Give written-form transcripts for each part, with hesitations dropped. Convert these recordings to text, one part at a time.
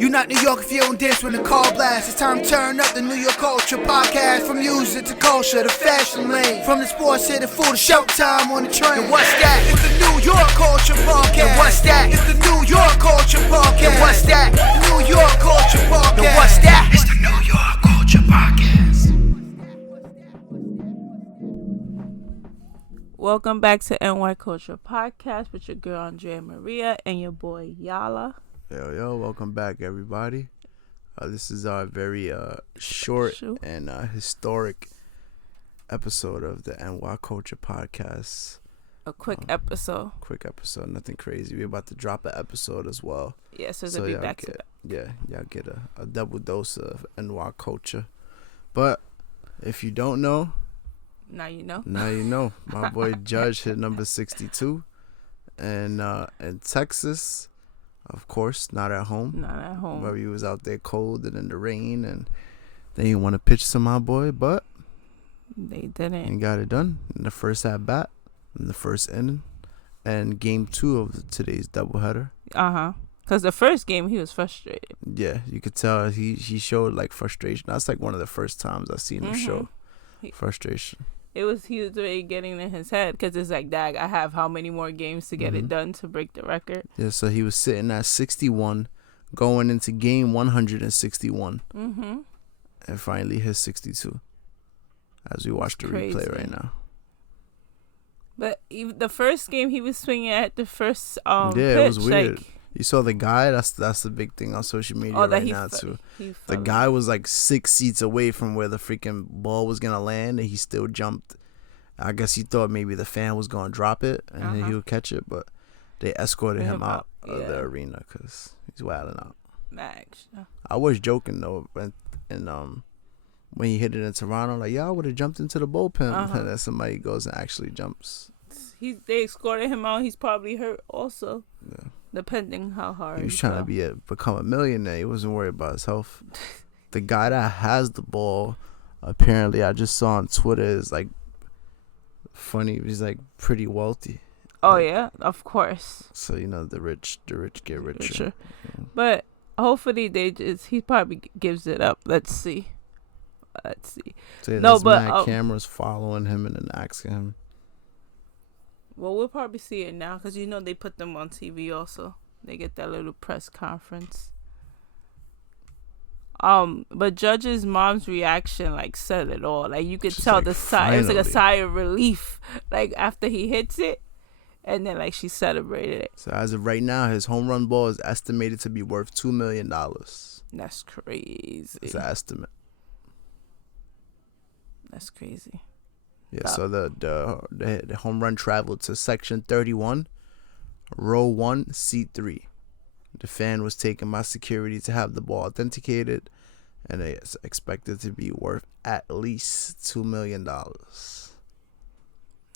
You not New York if you don't dance when the call blasts. It's time to turn up the New York Culture Podcast. From music to culture to fashion lane. From the sports to the food to showtime on the train. And what's that? It's the New York Culture Podcast. And what's that? It's the New York Culture Podcast. And what's that? New York Culture Podcast. And what's that? It's the New York Culture Podcast. Welcome back to NY Culture Podcast with your girl Andrea Maria and your boy Yala. Yo, welcome back, everybody. This is our very short and historic episode of the NY Culture Podcast. A quick episode. Nothing crazy. We're about to drop an episode as well. Yeah, so it'll be back to back. Yeah, y'all get a double dose of NY Culture. But if you don't know, now you know. My boy Judge hit number 62. And in Texas, of course, not at home. Where he was out there cold and in the rain, and they didn't want to pitch to my boy, but they didn't. And got it done in the first at bat, in the first inning, and game 2 of today's doubleheader. Because the first game he was frustrated. Yeah, you could tell he showed like frustration. That's like one of the first times I've seen him show frustration. He was already getting in his head because it's like, dag, I have how many more games to get it done to break the record? Yeah, so he was sitting at 61, going into game 161, and finally hit 62. As we watch the replay right now. But the first game he was swinging at the first pitch, it was weird. You saw the guy. That's the big thing on social media right now too. The guy was like 6 seats away from where the freaking ball was gonna land, and he still jumped. I guess he thought maybe the fan was gonna drop it and then he would catch it, but they escorted him out of the arena because he's wilding out. Max. I was joking though, and when he hit it in Toronto, like, I would have jumped into the bullpen, and then somebody goes and actually jumps. They escorted him out. He's probably hurt also. Yeah. Depending how hard he was trying to become a millionaire. He wasn't worried about his health. The guy that has the ball, apparently, I just saw on Twitter, is like funny. He's like pretty wealthy. Oh yeah, of course. So the rich get richer. Yeah. But hopefully he probably gives it up. Let's see. So but cameras following him and then asking him. Well, we'll probably see it now because they put them on TV also. They get that little press conference. But Judge's mom's reaction said it all. You could tell the sigh. It was like a sigh of relief. After he hits it, and then she celebrated it. So as of right now, his home run ball is estimated to be worth $2 million. That's crazy. It's an estimate. That's crazy. Yeah, so the home run traveled to Section 31, Row 1, Seat 3. The fan was taken by security to have the ball authenticated, and it's expected to be worth at least $2 million.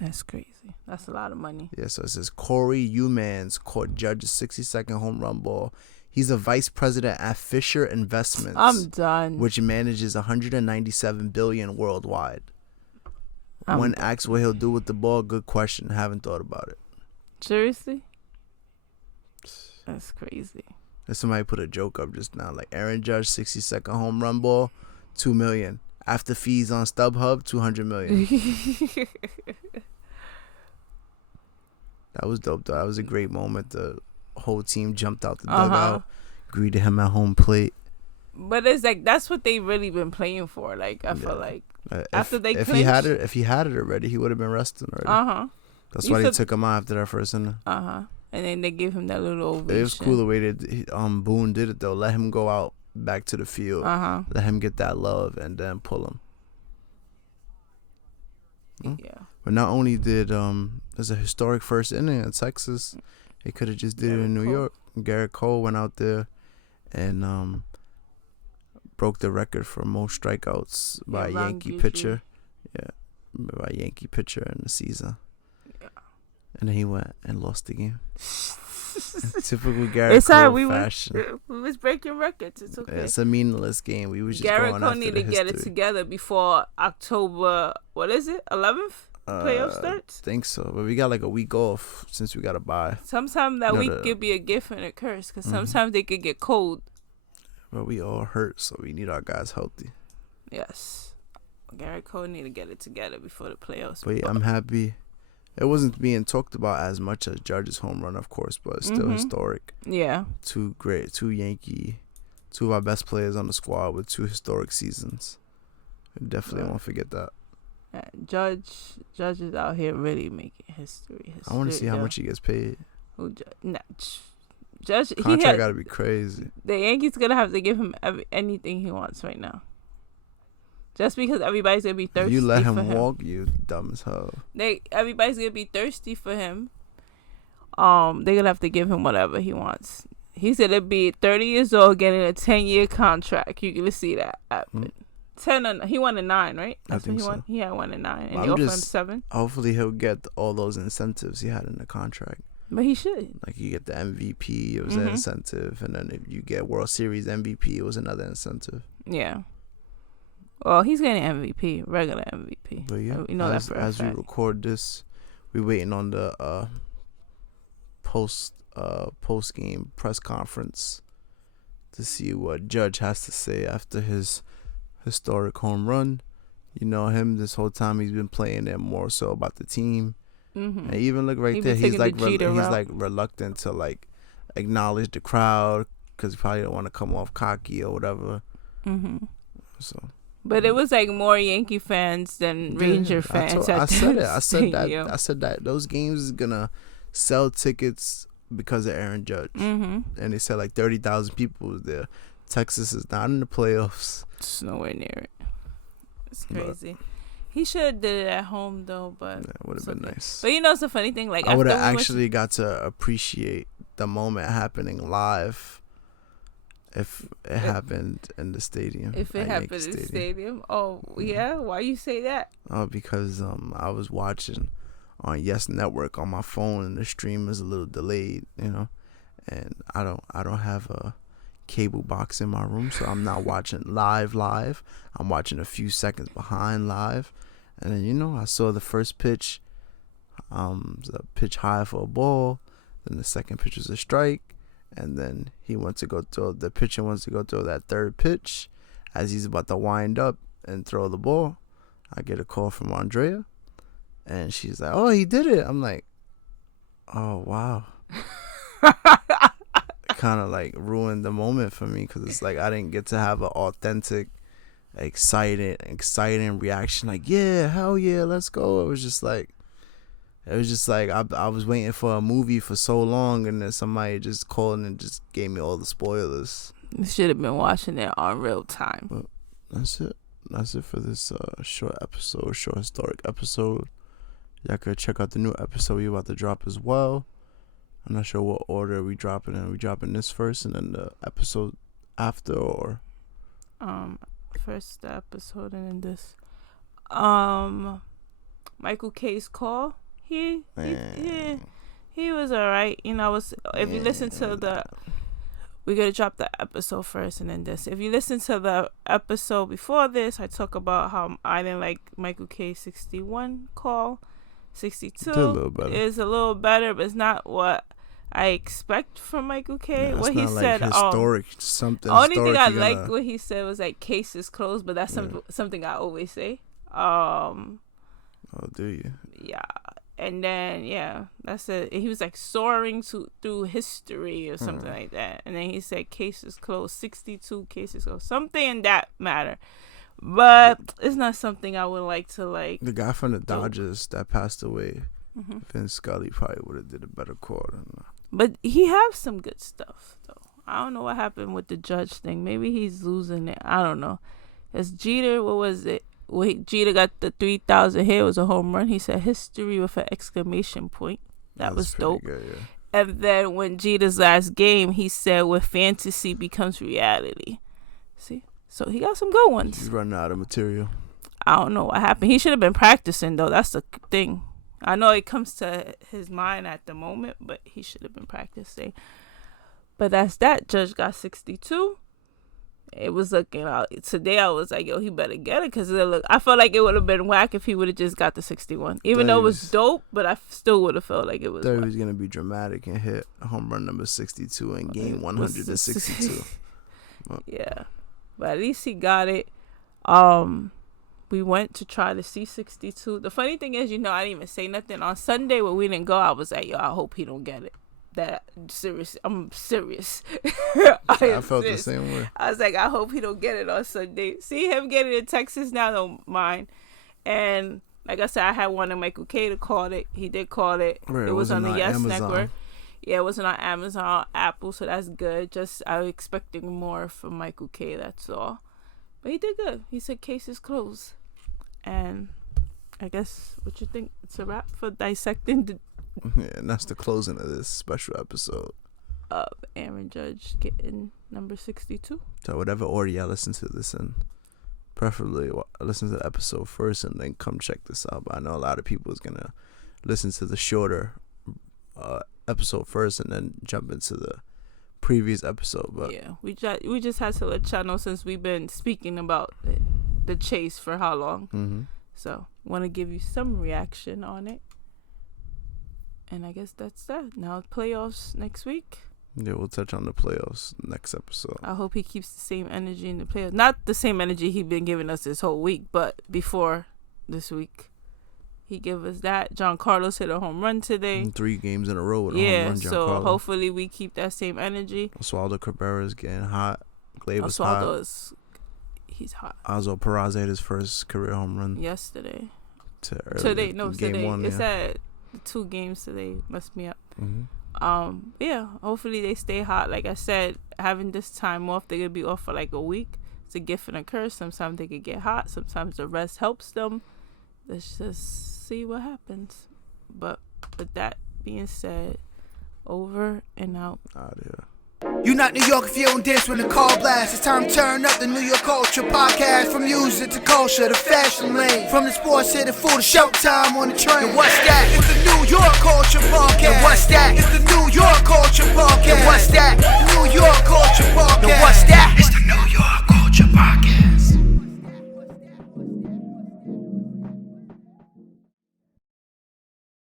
That's crazy. That's a lot of money. Yeah, so it says Corey Humans caught Judge's 60-second home run ball. He's a vice president at Fisher Investments. I'm done. Which manages $197 billion worldwide. When asked what he'll do with the ball, good question. Haven't thought about it. Seriously? That's crazy. And somebody put a joke up just now, Aaron Judge 60-second home run ball, $2 million. After fees on StubHub, $200 million. That was dope though. That was a great moment. The whole team jumped out the dugout, greeted him at home plate. But it's that's what they really been playing for. I feel like. After they if he had it already, he would have been resting already. That's why they took him out after that first inning. And then they gave him that little ovation. It was cool the way that Boone did it though. Let him go out back to the field. Let him get that love and then pull him. Yeah. But not only did there's a historic first inning in Texas, they could have just did it in New York. Garrett Cole went out there and broke the record for most strikeouts by a Yankee pitcher. Yeah, by a Yankee pitcher in the season. Yeah. And then he went and lost the game. Typical Garrett Cole fashion. We was breaking records. It's okay. It's a meaningless game. We was just Garrett going Cole after need the to get it together before October. What is it? 11th? Playoff starts? I think so. But we got a week off since we got to bye. Sometimes that week could be a gift and a curse because sometimes they could get cold. But we all hurt, so we need our guys healthy. Yes. Garrett Cole need to get it together before the playoffs. But yeah, I'm happy. It wasn't being talked about as much as Judge's home run, of course, but it's still historic. Yeah. Two of our best players on the squad with 2 historic seasons. We definitely won't forget that. Judge is out here really making history. I want to see how much he gets paid. Who Judge? Contract got to be crazy. The Yankees gonna have to give him anything he wants right now. Just because everybody's gonna be thirsty. If you let him for walk, you dumb as hell. Everybody's gonna be thirsty for him. They're gonna have to give him whatever he wants. He's gonna be 30 years old, getting a 10-year contract. You gonna see that happen. 10. He won a 9, right? I think so. He had 1 and 9, and they offered him 7. Hopefully, he'll get all those incentives he had in the contract. But he should. Like you get the MVP, it was an incentive, and then if you get World Series MVP, it was another incentive. Yeah. Well, he's getting MVP, regular MVP. But yeah, you know that for a as we fact. record this, we're waiting on the post game press conference to see what Judge has to say after his historic home run. You know him, this whole time he's been playing it more so about the team. And even look right there, he's like reluctant to like acknowledge the crowd because he probably don't want to come off cocky or whatever. So. But it was like more Yankee fans than Ranger fans. I said that those games is gonna sell tickets because of Aaron Judge. And they said like 30,000 people was there. Texas is not in the playoffs. It's nowhere near it. It's crazy. He should have did it at home though, but it would have been nice. But you know, it's a funny thing. Like I would have actually got to appreciate the moment happening live. If it happened in the stadium. If it happened in the stadium. Oh yeah, why you say that? Oh, because I was watching on Yes Network on my phone, and the stream is a little delayed, you know, and I don't have a cable box in my room, so I'm not watching live. I'm watching a few seconds behind live, and then, you know, I saw the first pitch, the pitch high for a ball, then the second pitch was a strike, and then the pitcher wants to go throw that third pitch. As he's about to wind up and throw the ball, I get a call from Andrea, and she's like, "Oh, he did it." I'm like, "Oh, wow." Kind of like ruined the moment for me because it's like I didn't get to have an authentic, exciting reaction. Like, yeah, hell yeah, let's go. It was just like I was waiting for a movie for so long, and then somebody just called and just gave me all the spoilers. You should have been watching it on real time. But that's it. That's it for this short historic episode. Y'all could check out the new episode we're about to drop as well. I'm not sure what order we dropping in. Are we dropping this first and then the episode after, or? First the episode and then this. Michael K's call. He was alright. You know, if you listen to we're gonna drop the episode first and then this. If you listen to the episode before this, I talk about how I didn't like Michael K's 61 call. 62 is a little better, but it's not what I expect from Michael K. Yeah, what he said, historic something. Only thing I liked what he said was like case is closed, but that's something I always say. Oh, do you? Yeah, and then that's it. He was like soaring through history or something like that, and then he said case is closed. 62 cases closed, something in that matter. But it's not something I would like to like. The guy from the Dodgers that passed away, Vince Scully, probably would have did a better call than that. But he has some good stuff though. I don't know what happened with the Judge thing. Maybe he's losing it. I don't know. As Jeter, what was it? Jeter got the 3,000 hit. It was a home run. He said history with an exclamation point. That was dope. Good, yeah. And then when Jeter's last game, he said, "Where fantasy becomes reality." See. So he got some good ones. He's running out of material. I don't know what happened. He should have been practicing, though. That's the thing. I know it comes to his mind at the moment, but he should have been practicing. But that's that. Judge got 62. It was looking out. Today I was like, yo, he better get it because I felt like it would have been whack if he would have just got the 61. Even though it was dope, but I still would have felt like it was whack. He was going to be dramatic and hit home run number 62 in game 162. Yeah, but at least he got it. We went to try the C62. The funny thing is, I didn't even say nothing on Sunday when we didn't go. I was like, yo, I hope he don't get it. I'm serious. I felt the same way. I was like, I hope he don't get it on Sunday. See him get it in Texas now, don't mind. And like I said, I had one of Michael K to call it. He did call it. Right, it was on the Yes Amazon. Network. Yeah, it wasn't on Amazon, Apple, so that's good. Just I was expecting more from Michael K. That's all. But he did good. He said case is closed. And I guess what you think? It's a wrap for dissecting the Yeah, and that's the closing of this special episode of Aaron Judge getting number 62. So whatever order y'all listen to this in, preferably listen to the episode first and then come check this out. But I know a lot of people is gonna listen to the shorter episode first and then jump into the previous episode. But yeah, we just had to let y'all know, since we've been speaking about the chase for how long. Mm-hmm. So want to give you some reaction on it. And I guess that's that. Now playoffs next week. Yeah, we'll touch on the playoffs next episode. I hope he keeps the same energy in the playoffs. Not the same energy he's been giving us this whole week, but before this week, he gave us that. John Carlos hit a home run today. 3 games in a row with a home run. So hopefully we keep that same energy. Oswaldo Cabrera is getting hot. Gleyber's hot. He's hot. Oswaldo Peraza hit his first career home run yesterday. Today. It's at 2 games today. Messed me up. Mm-hmm. Yeah, hopefully they stay hot. Like I said, having this time off, they're gonna be off for like a week. It's a gift and a curse. Sometimes they could get hot, sometimes the rest helps them. Let's just see what happens. But with that being said, over and out. You not New York if you don't dance when the call blast. It's time to turn up the New York Culture Podcast. From music to culture, the fashion lane. From the sports to the food, to showtime on the train. And what's that? It's the New York Culture Podcast. And what's that? It's the New York